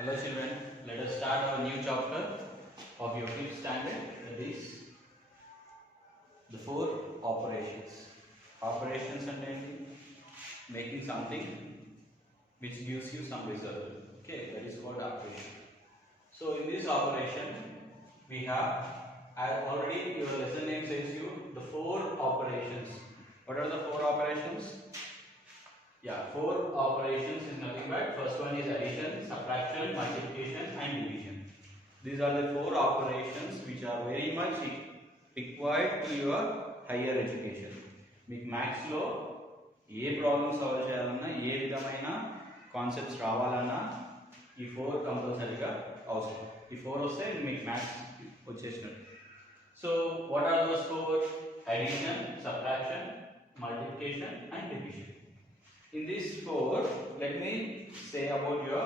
Hello children, let us start our new chapter of your 5th standard, that is the 4 operations. Operations and making something which gives you some result. Okay, that is called operation. So in this operation we have, as already your lesson name says you, the 4 operations. What are the 4 operations? Yeah, 4 operations is nothing but first one is addition, subtraction, multiplication and division. These are the 4 operations which are very much required to your higher education. మీకు maths లో ఏ problem solve చేయాలన్నా ఏ విధమైన concepts రావాలన్నా ఈ 4 కంపల్సరీగా అవసరం. ఈ 4 వస్తే మీకు మ్యాథ్స్ వచ్చేసినట్టు. So what are those 4? Addition, subtraction, multiplication and division. In this 4, let me say about your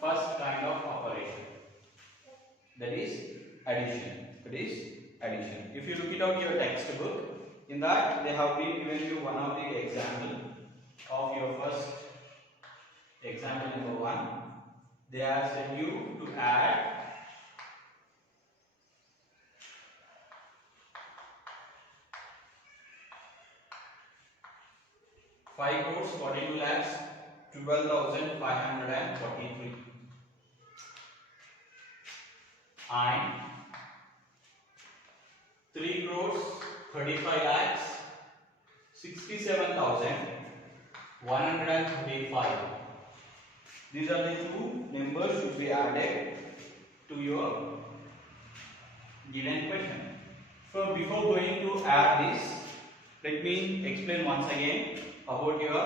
first kind of operation, that is addition. That is addition. If you look it out your textbook, in that they have been given you one of the example of your first example number 1. They have said you to add 5 crores 42 lakhs 12,543 and 3 crores 35 lakhs 67,135. These are the two numbers should be added to your given question. So before going to add this, let me explain once again about your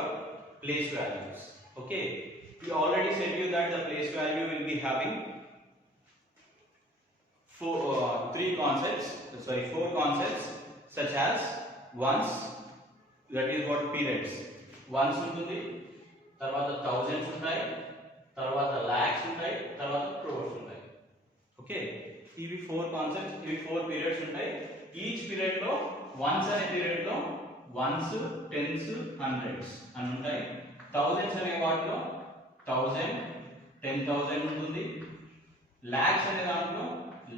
place values. Okay, we already said you that the place value will be having 4 concepts such as ones, that is what periods. Ones ఉంటుంది, తర్వాత thousands ఉంటాయి, తర్వాత lakhs ఉంటాయి, తర్వాత crores ఉంటాయి. Okay, ఇవి 4 concepts, ఇవి 4 periods ఉంటాయి. ఈచ్ పీరియడ్ లో ones అనే పీరియడ్ లో ones, tens, hundreds అని ఉంటాయి. thousands అనే వాటిలో 1000, 10,000 ఉంటుంది. lakhs అనే దాంట్లో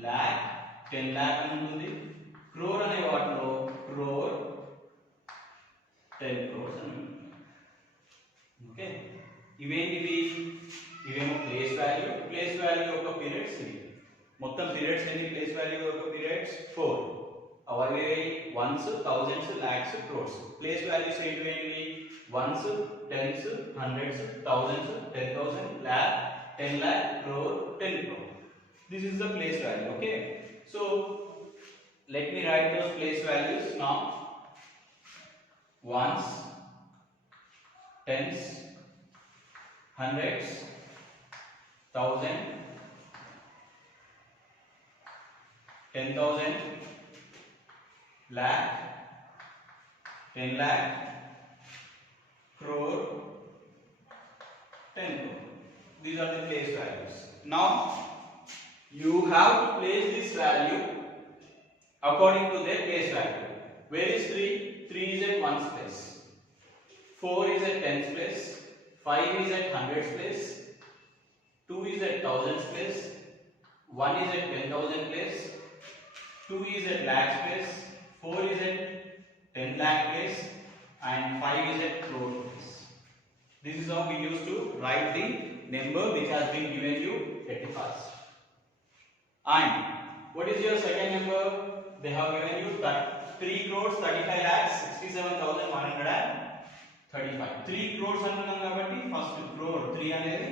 lakh, 10 lakh అని ఉంటుంది. crore అనే వాటిలో crore, 10 crores అని ఉంటుంది. ఓకే, ఇవేంటివి? ఇవేమో ప్లేస్ వాల్యూ యొక్క పీరియడ్స్. ఇవి మొత్తం పీరియడ్స్ ఎన్ని? ప్లేస్ వాల్యూ యొక్క పీరియడ్స్ 4. అవే ones, thousands, lakhs, crores. Place values ఏంటివి? ones, tens, hundreds, thousands, 10,000, lakh, 10 lakh, crore, 10 crore. This is the place value. Okay, so let me write those place values now. Ones, tens, hundreds, thousand, 10,000, lakh, 10 lakh, crore, 10 crore. These are the place values. Now you have to place this value according to their place value. Where is 3? 3 is at 1's place, 4 is at 10's place, 5 is at 100's place, 2 is at 1000's place, 1 is at 10,000 place, 2 is at lakhs place, 4 is at 10 lakh place and 5 is at crore place. This is how we used to write the number which has been given you at the first. And what is your second number? They have given you 3 crores 35 lakhs 67,135. 3 crores అంటున్నాం కాబట్టి first crore 3 అనేది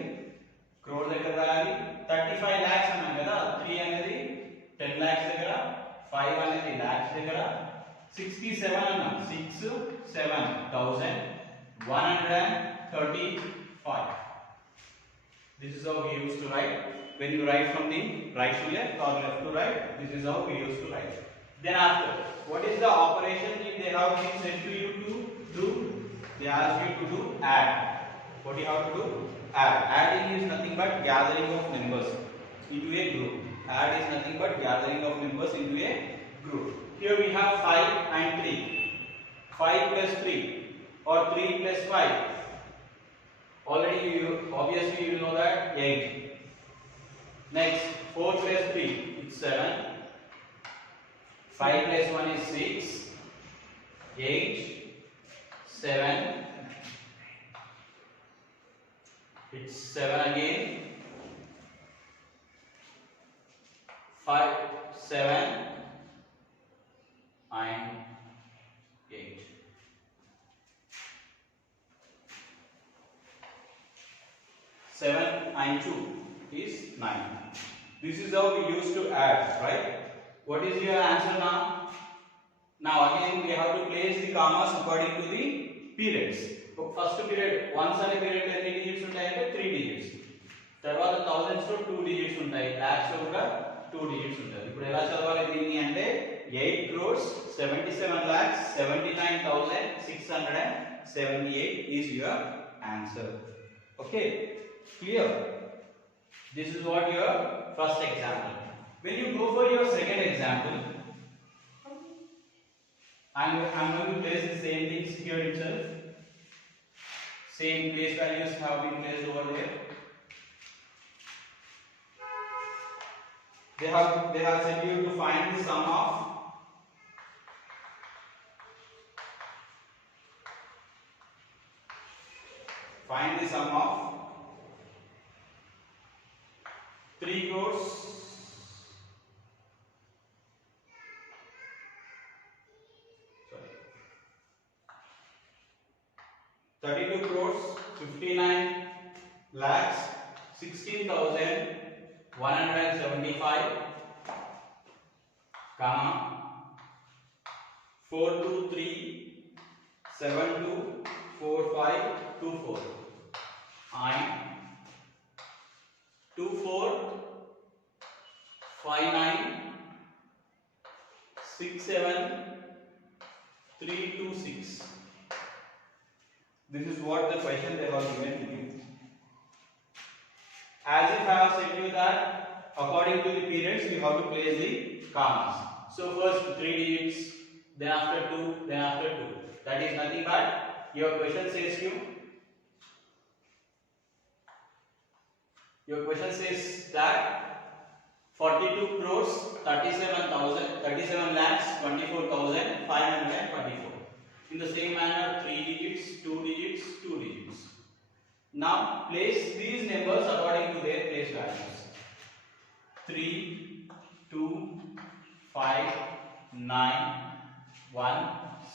crore దగ్గర రాయాలి. 35 lakhs అన్నాం కదా, 3 అనేది 10 lakhs దగ్గర, 5 అనేది lakhs దగ్గర, 67 అన్నాం 67,135. This is how we used to write. When you write from the right to left or left to right, this is how we used to write. Then after, what is the operation if they have been sent to you to do? They ask you to do add. What you have to do? Add. Adding is nothing but gathering of numbers into a group. Add is nothing but gathering of numbers into a group. Here we have 5 and 3. 5 plus 3 or 3 plus 5. Already obviously you know that 8. Next, 4 plus 3, it's 7. 5 plus 1 is 6. 8, 7. It's 7 again. 5, 7, and 8. Seven and 2 is 9. This is how we used to add, right? What is your answer now? Now again we have to place the commas according to the periods. So first period, once a period ఎన్ని digits ఉంటాయంటే 3 digits. తర్వాత thousands లో 2 digits ఉంటాయి. lakhs లో కూడా 2 digits ఉంటుంది. ఇప్పుడు ఎలా చదవాలి దీన్ని అంటే 8 crores 77 lakhs 79,678 is your answer. Okay, clear? This is what your first example. When you go for your second example, I'm going to place the same things here itself. Same place values have been placed over there. They have said you to find the sum of of 3 crores 32 crores 59 lakhs 16,175 comma 423724524 and 245967326. This is what the question they have given to you. As if I have said to you that according to the periods you have to place the commas. So first 3 digits, then after 2, then after 2. That is nothing but your question says that 42 crores 37 lakhs 24,544. In the same manner 3 digits, 2 digits, 2 digits. Now place these numbers according to their place values. 3, 2, 5, 9, 1,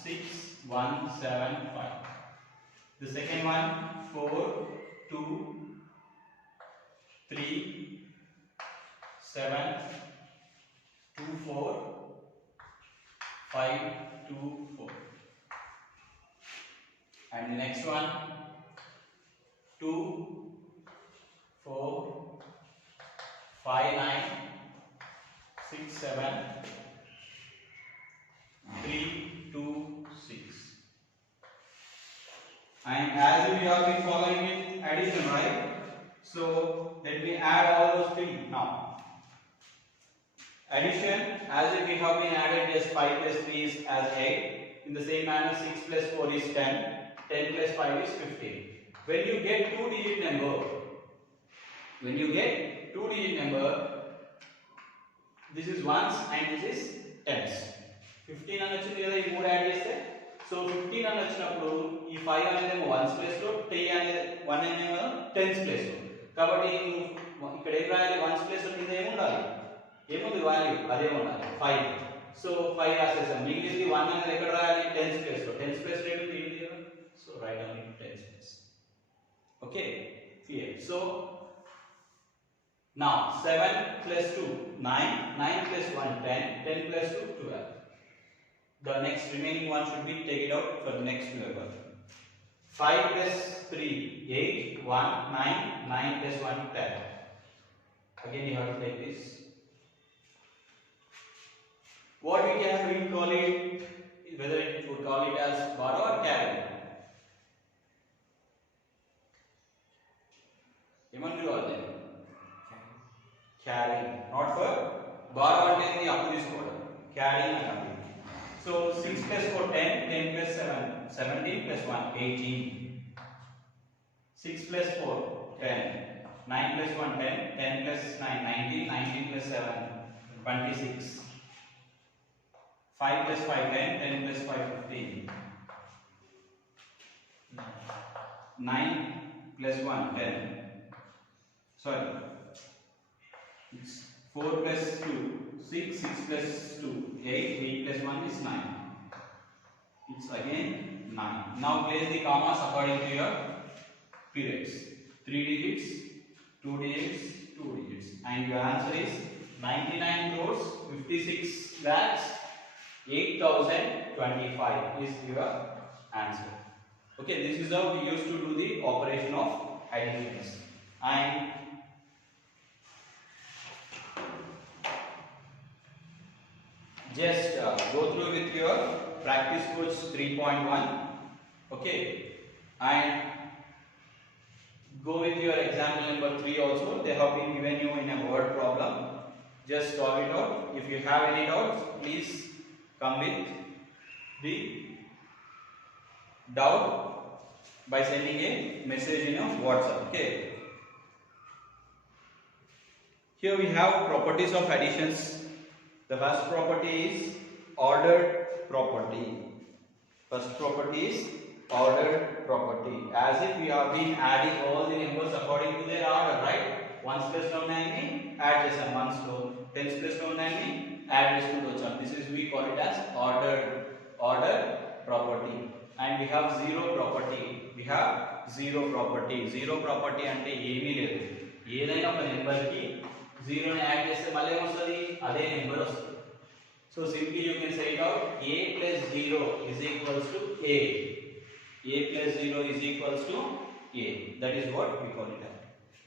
6, 1, 7, 5. The second one 4, 2, 3, 7, 2, 4, 5, 2, 4. And the next one 2, 4, 5, 9, 6, 7, 3, 2, 6. And as we have been following with addition, right? So let me add all those three now. Addition, as if we have been added as 5 plus 3 is as 8. In the same manner 6 plus 4 is 10. 10 plus 5 is 15. When you get 2 digit number, this is ones and this is tens. 15 అని వచ్చింది కదా ఈ మూడు add చేస్తే so 15 అని వచ్చినప్పుడు ఈ 5 అనేదేమో ones place లో 10 అనేది 1 అనేమో టెన్స్ ప్లేస్ లో కాబట్టి ఇక్కడ ఏం రాయాలి వన్స్ ప్లేస్ లో కింద ఏమి ఉండాలి ఏముంది వాల్యూ అదే ఉండాలి 5. సో 5 రాసేసాం మిగిలింది 1 అనేది ఎక్కడ రాయాలి టెన్స్ ప్లేస్ లో టెన్స్ ప్లేస్ రేట్ ఉంది కదా so right only tens place. Okay, clear. So now 7 plus 2 9, 9 plus 1 10, 10 plus 2 12. The next remaining one should be take it out for the next level. 5 plus 3 8, 1 9, 9 plus 1 10. Again you have to take this. What we call it, whether it would call it as borrow or carry. Carrying, not for borrow అంటే ఇది అప్పు తీసుకోవడం carrying అంటే. So 6 plus 4 10, 10 plus 7 17 plus 1 18. 6 plus 4 10, 9 plus 1 10, 10 plus 9 19, 19 plus 7 26, 5 plus 5 10, 10 plus 5 15, 9 plus 1 10, sorry, it's 4 plus 2 6, 6 plus 2 8, 8 plus 1 is 9, it's again 9. Now place the commas according to your periods. 3 digits, 2 digits, 2 digits, and your answer is 99 crores 56 lakhs 8025 is your answer. Okay, this is how we used to do the operation of additions. And just go through with your practice course 3.1. okay, and go with your example number 3 also. They have been given you in a word problem. Just solve it out. If you have any doubts, please come with the doubt by sending a message in your WhatsApp. Okay. Here we have properties of additions. The first property is ordered property. First property is ordered property. As if we have been adding all the numbers according to their order, right? 1's place లో ఉన్నాయని add చేసాం 1's లో, 10's place లో ఉన్నాయని add చేసుకుంటూ వచ్చాం. This is we call it as ordered property. And we have zero property. We have zero property. Zero property అంటే ఏమీ లేదు. ఏదైనా ఒక నెంబర్ కి 0 ని యాడ్ చేస్తే మళ్ళీ ఏమొస్తుంది? అదే నెంబర్ వస్తుంది. So simply you can say it out. A plus 0 is equals to A. A plus 0 is equals to A. That is what we call it.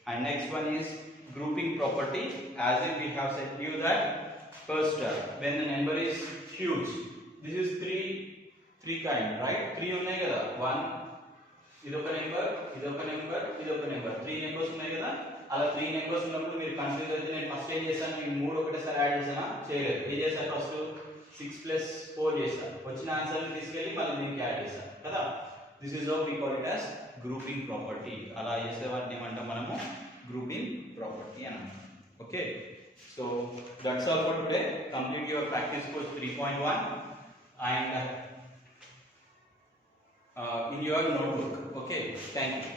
And next one is grouping property. As if we have said you that first when the number is huge. This is three kind, right? 3 ఉన్నాయి కదా. 1 ఇదొక number, ఇదొక number, ఇదొక number. 3 numbers ఉన్నాయి కదా. అలా 3 numbers ఉన్నప్పుడు మీరు కన్ఫ్యూజ్ అయితే నేను ఫస్ట్ ఏం చేశాను? ఈ మూడు ఒకటేసారి యాడ్ చేసానా? చేయలేదు. ఏం చేశాను? ఫస్ట్ 6 plus 4 చేశాను. వచ్చిన ఆన్సర్ తీసుకెళ్ళి మళ్ళీ దీనికి యాడ్ చేశాను కదా. This is how we call it as grouping property. అలా చేసేవాటిని ఏమంటాం మనము? గ్రూపింగ్ ప్రాపర్టీ అని అంటాం. Okay, so that's all for today. Complete your practice course 3.1 and in your notebook. Okay, thank you.